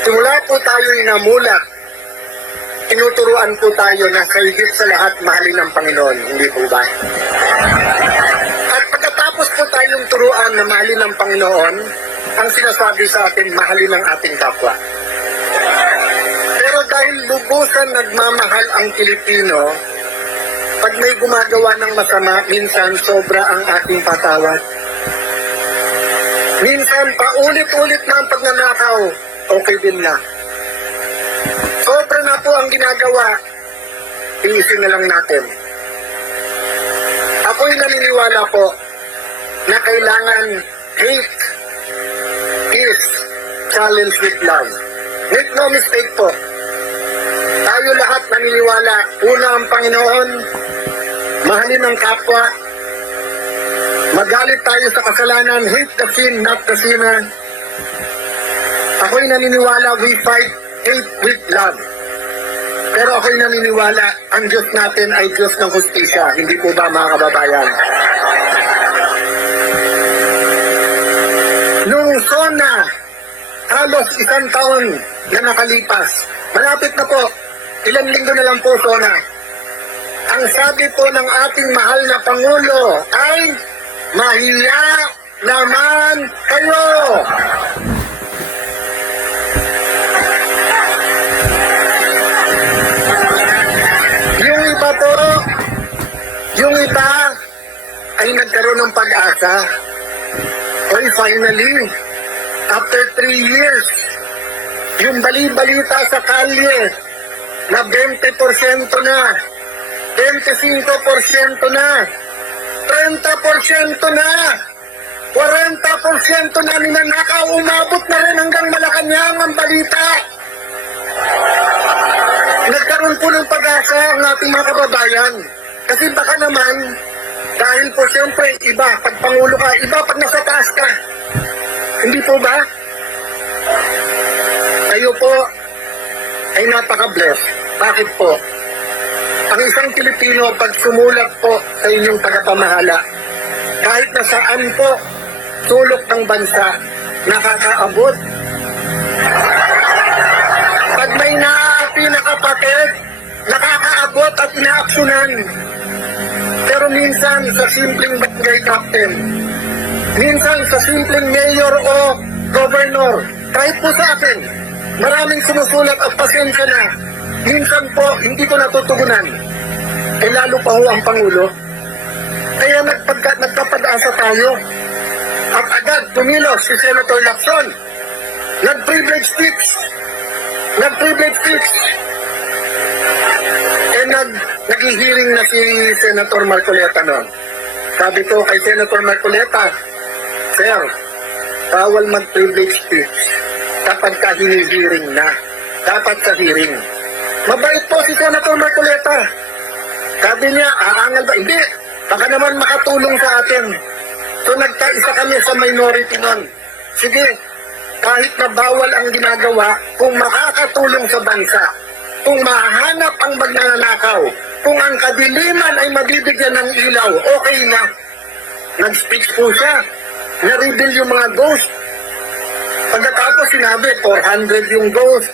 Simula po tayo'y namulat, tinuturuan po tayo na sa higit sa lahat mahalin ng Panginoon, hindi po ba? At pagkatapos po tayong turuan na mahalin ng Panginoon, ang sinasabi sa atin, mahalin ang ating kapwa. Pero dahil lubusan nagmamahal ang Pilipino, pag may gumagawa ng masama, minsan sobra ang ating patawad. Minsan paulit-ulit na ang pagnanakaw, okay din na. Sobra na po ang ginagawa, tiisin na lang natin. Ako'y naniniwala po na kailangan hate is challenged with love. Make no mistake po, tayo lahat naniniwala, una ang Panginoon, mahalin ang kapwa, magalit tayo sa kasalanan, hate the sin, not the sinner. Ako'y naniniwala, we fight hate with love. Pero ako'y naniniwala, ang Diyos natin ay Diyos ng hustisya. Hindi po ba, mga kababayan? Nung SONA, halos 1 taon na nakalipas, malapit na po, ilang linggo na lang po SONA. Ang sabi po ng ating mahal na Pangulo ay, mahiya naman kayo! Yung iba po, yung iba ay nagkaroon ng pag-asa. Oy, finally, after 3 years, yung bali-balita sa kalye na 20% na, 25% na, 30% na, 40% na ninanakaw, umabot na rin hanggang Malacanang ang balita. Nagkaroon po ng pag-asa ang ating mga kababayan. Kasi baka naman, dahil po siyempre, iba, pag Pangulo ka, iba pag nasa taas ka. Hindi po ba? Kayo po ay napaka-bless. Bakit po? Ang isang Pilipino, pag sumulat po sa inyong tagapamahala, kahit na saan po, sulok ng bansa, nakakaabot. Pag may naapi na kapatid, nakakaabot at inaaksyonan. Pero minsan sa simpleng barangay captain, minsan sa simpleng mayor o governor, kahit po sa akin, maraming sumusulat at pasensya na. Minsan po, hindi ko natutugunan. Eh lalo pa ho ang Pangulo. Kaya nagpapag-asa tayo. At agad tumilos si Senator Lacson. Nag-privilege speech. Eh nag-hearing na si Senator Marcoleta noon. Sabi ko kay Senator Marcoleta, Sir, bawal mag-privilege speech kapag ka-hearing na. Dapat sa hearing. Mabait po si Senator Marcoleta. Sabi niya, aangal ba? Hindi. Baka naman makatulong sa atin. So nagkaisa kami sa minority nun. Sige, kahit na bawal ang ginagawa, kung makakatulong sa bansa, kung mahanap ang magnanakaw, kung ang kadiliman ay mabibigyan ng ilaw, okay na. Nag-speech po siya. Na-reveal yung mga ghost. Pagkatapos sinabi, 400 yung ghost,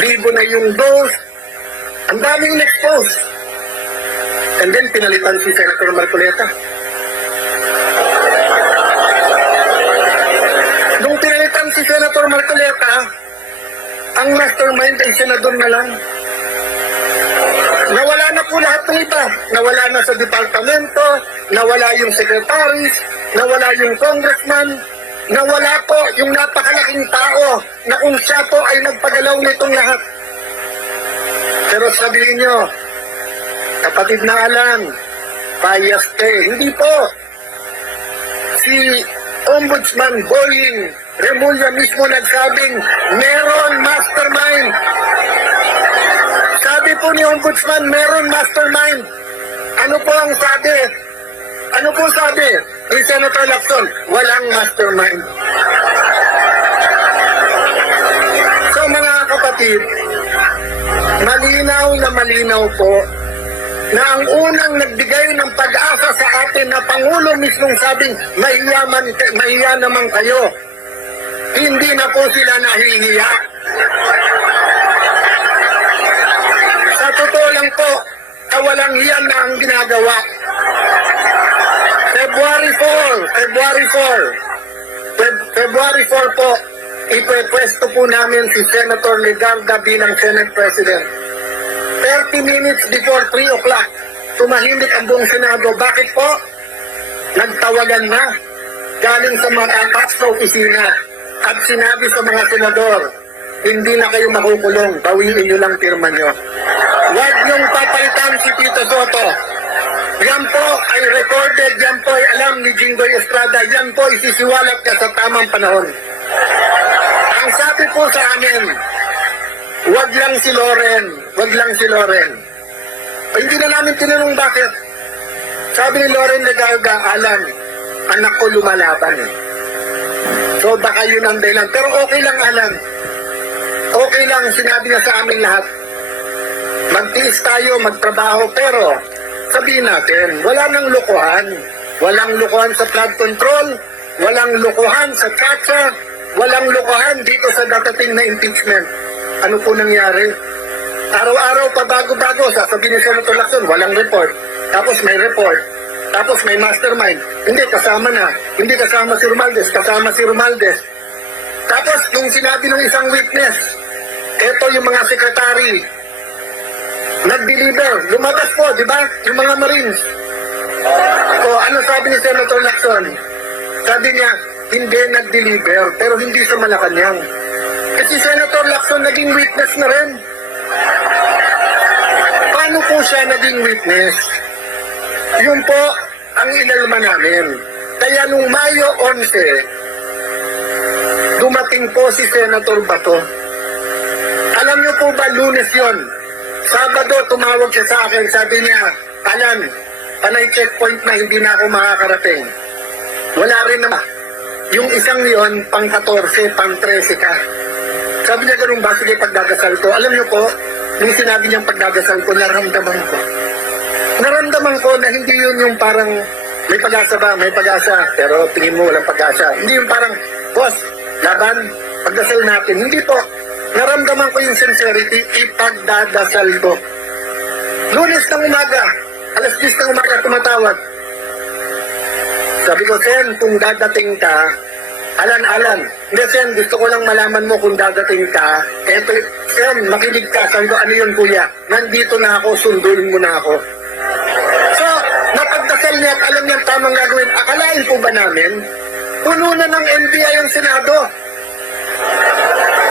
1,000 na yung ghost. Ang daming in-expose. And then pinalitan si Senator Marcoleta. Nung pinalitan si Senator Marcoleta, ang mastermind ay senador na lang. Nawala na po lahat ng iba. Nawala na sa departamento, nawala yung secretaries, nawala yung congressman, nawala po yung napakalaking tao na kung siya po ay nagpagalaw nitong lahat. Pero sabihin nyo, kapatid na Alan, bias hindi po. Si Ombudsman Boying Remulla mismo nagsabing, meron mastermind. Sabi po ni Ombudsman, meron mastermind. Ano po ang sabi? Ano po sabi ni Senator Lacson? Walang mastermind. So mga kapatid, malinaw po na ang unang nagbigay ng pag-asa sa atin na Pangulo mismong sabing, mahiya naman kayo. Hindi na po sila nahihiya. Sa totoo lang po, kawalang yan na ang ginagawa. February 4 po, ipepwesto po namin si Senator Legarda bilang Senate President. 30 minutes before 3 o'clock, tumahimik ang buong Senado. Bakit po? Nagtawagan na galing sa mga tax na opisina at sinabi sa mga senador, hindi na kayo makukulong, bawiin nyo lang pirma nyo. Huwag niyong papalitan si Tito Soto. Yan po ay recorded, yan po ay alam ni Jinggoy Estrada, yan po isisiwalat ka sa tamang panahon. Ang sabi po sa amin, wag lang si Loren, wag lang si Loren. Hindi na namin tinanong bakit. Sabi ni Loren Legarda, Alan, anak ko lumalaban. So baka yun ang dahilan. Pero okay lang, Alan. Okay lang, sinabi niya sa amin lahat. Magtiis tayo, magtrabaho, pero sabihin natin, wala nang lukuhan. Walang lukuhan sa flood control, walang lukuhan sa CATSA, walang lukuhan dito sa datating na impeachment. Ano po nangyari? Araw-araw pa bago-bago, sasabihin ni Senator Lacson, walang report. Tapos may report. Tapos may mastermind. Hindi, kasama na. Hindi kasama si Romualdez, kasama si Romualdez. Tapos, nung sinabi ng isang witness, eto yung mga sekretary, nag-deliver. Lumabas po, di ba? Yung mga Marines. O, ano sabi ni Senator Lacson? Sabi niya, hindi nag-deliver, pero hindi sa Malacanang. Kasi Senator Lacson naging witness na rin. Paano po siya naging witness? Yun po ang inalma namin. Kaya nung Mayo 11, dumating po si Senator Bato. Alam niyo po ba, Lunes yon? Sabado, tumawag siya sa akin. Sabi niya, Alan, panay checkpoint na hindi na ako makakarating. Wala rin naman. Yung isang yon, pang 14, pang 13 ka. Sabi niya, ganun ba? Sige, pagdadasal ko. Alam niyo po, nung sinabi niyang pagdadasal ko, naramdaman ko. Naramdaman ko na hindi yun yung parang may pag-asa ba? May pag-asa. Pero tingin mo walang pag-asa. Hindi yung parang, boss, laban, pagdasal natin. Hindi po. Naramdaman ko yung sincerity, ipagdadasal ko. Lunes ng umaga, alas 10 ng umaga, tumatawag. Sabi ko, Sen, kung dadating ka, Alan, hindi Sen, gusto ko lang malaman mo kung dadating ka. Eto, Sen, makinig ka. Sabi ko, ano yun kuya? Nandito na ako, sunduin mo na ako. So, napagdasal niya at alam niya tamang gagawin. Akalain po ba namin? Puno na ng NBI ang Senado.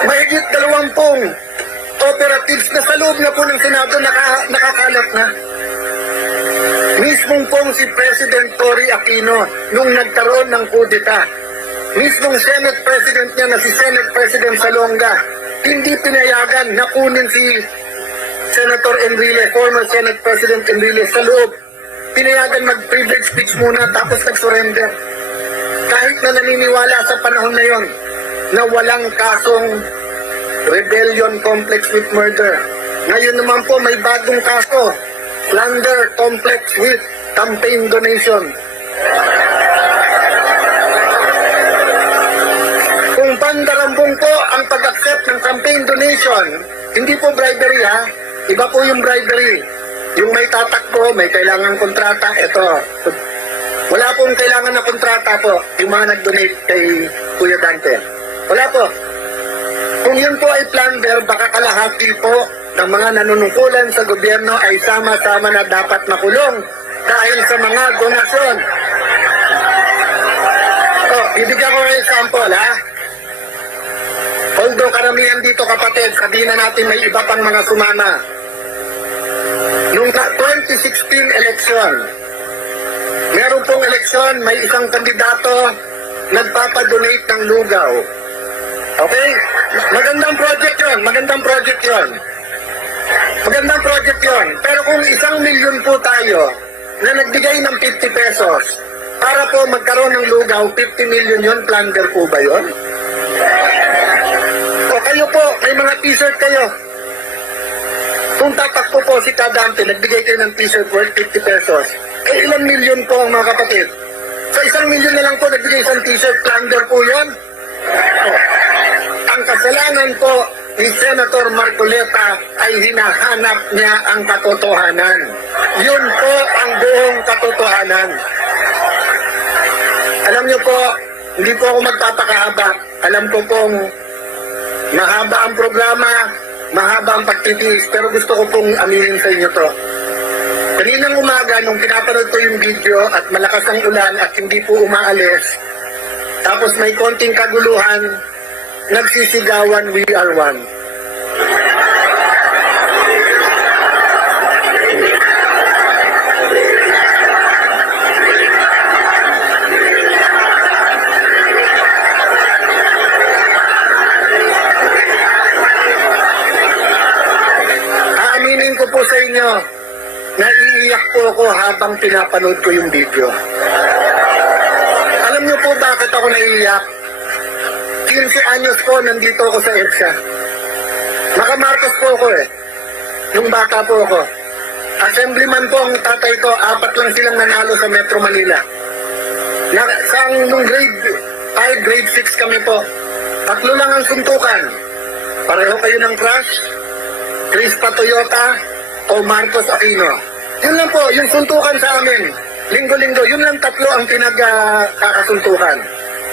Mahigit 20 operatives na sa loob na po ng Senado nakakalat na. Mismong pong si President Cory Aquino nung nagkaroon ng kudeta. Mismong Senate President niya na si Senate President Salonga, hindi pinayagan na kunin si Senator Enrile, former Senate President Enrile sa loob. Pinayagan mag-privilege speech muna tapos nag-surrender. Kahit na naniniwala sa panahon na yon na walang kasong rebellion complex with murder. Ngayon naman po may bagong kaso, plunder complex with campaign donation. Kung pandarambong po ang pag-accept ng campaign donation, hindi po bribery ha, iba po yung bribery. Yung may tatakbo, may kailangang kontrata, ito. Wala pong kailangan na kontrata po, yung mga nag-donate kay Kuya Dante. Wala po. Kung yun po ay plunder, baka kalahati po ng mga nanunungkulan sa gobyerno ay sama-sama na dapat makulong dahil sa mga donasyon. Bibigyan ko ng example ha. Although karamihan dito kapatid, sabihin na natin may iba pang mga sumama. Noong 2016 election, meron pong eleksyon, may isang kandidato nagpapadonate ng lugaw. Okay? Magandang project yun. Magandang project yun. Magandang project yun. Pero kung 1 milyon po tayo na nagbigay ng 50 pesos para po magkaroon ng lugaw, 50 million yun, plunder po ba yun? O kayo po, may mga t-shirt kayo. Kung tatakpo po si Kadante, nagbigay kayo ng t-shirt worth 50 pesos. Eh ilang milyon po ang mga kapatid? Sa 1 milyon na lang po nagbigay isang t-shirt, plunder po yun? Ang ang kasalanan po ni Senator Marcoleta ay hinahanap niya ang katotohanan. Yun po ang buong katotohanan. Alam niyo po, hindi po ako magpapakahaba. Alam ko pong mahaba ang programa, mahaba ang pagtitiis, pero gusto ko pong aminin sa inyo to. Kaninang umaga, nung pinapanood ko yung video at malakas ang ulan at hindi po umaalis, tapos may konting kaguluhan, nagsisigawan, "We are one." Aaminin ko po sa inyo, naiiyak po ako habang pinapanood ko yung video. Alam niyo po bakit ako naiiyak? 15 anyos po, nandito ako sa EDSA. Naka-Marcos po ako eh. Nung bata po ako. Assemblyman po ang tatay ko, 4 lang silang nanalo sa Metro Manila. Nung grade 5, grade 6 kami po. 3 lang ang suntukan. Pareho kayo ng crush, Crispa Toyota o Marcos Aquino. Yun lang po, yung suntukan sa amin. Linggo-linggo, yun lang 3 ang pinagkakasuntukan.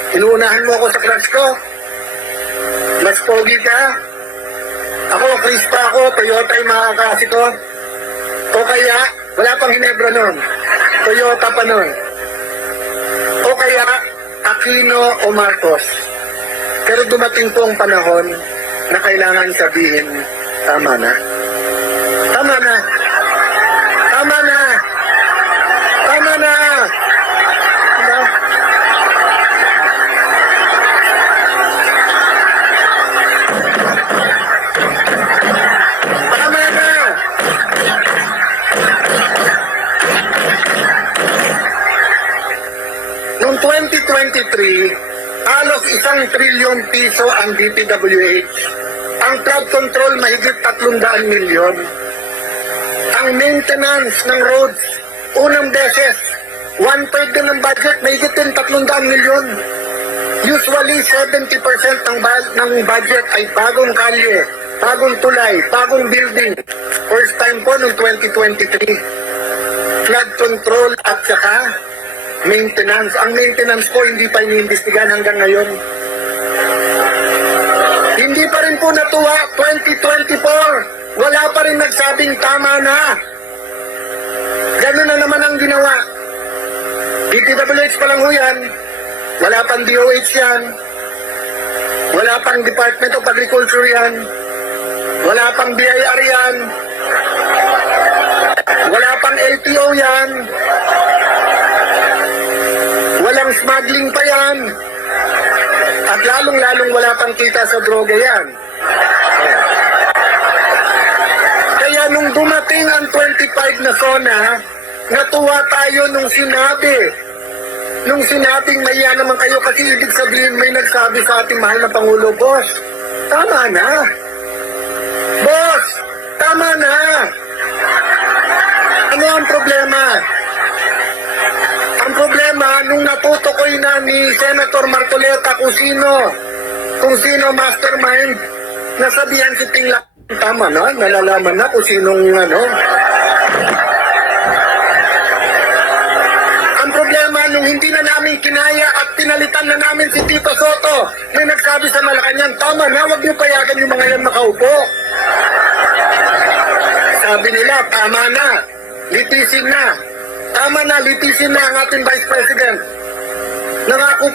Inuunahan mo ako sa crush ko. Mas pogi ka. Ako, Crispa ako, Toyota yung mga kasi ko. O kaya, wala pang Hinebra nun. Toyota pa nun. O kaya, Aquino o Marcos. Pero dumating po ang panahon na kailangan sabihin, tama na. Tama na. Tama na. Tama na. Diba? Tama na. Noong 2023, halos 1 trilyon piso ang DPWH. Ang flood control mahigit 300 milyon. Ang maintenance ng roads, unang beses, 1/3 din ng budget, mahigit din 300 milyon. Usually, 70% ng budget ay bagong kalye, bagong tulay, bagong building. First time po noong 2023. Flood control at saka maintenance. Ang maintenance po hindi pa iniimbestigahan hanggang ngayon. Hindi pa rin po natuwa, 2024. Wala pa rin nagsabing tama na. Ganun na naman ang ginawa. DPWH pa lang ho yan. Wala pang DOH yan. Wala pang Department of Agriculture yan. Wala pang BIR yan. Wala pang LTO yan. Walang smuggling pa yan. At lalong-lalong wala pang kita sa droga yan. Kaya nung dumating ang 25 na zona, natuwa tayo nung sinabing maya naman kayo kasi ibig sabihin may nagsabi sa ating mahal na Pangulo, "Boss, tama na. Boss, tama na." Ano ang problema? Ang problema, nung natutukoy na ni Senator Marcoleta kung sino mastermind, nasabihan si Tingla, tama na, nalalaman na kung sinong ano. Ang problema, nung hindi na namin kinaya at pinalitan na namin si Tito Soto, may nagsabi sa Malacanang, tama na, wag niyo payagan yung mga yan makaupo. Sabi nila, tama na, litisin na. Tama na, litisin na ang ating Vice President. Nangako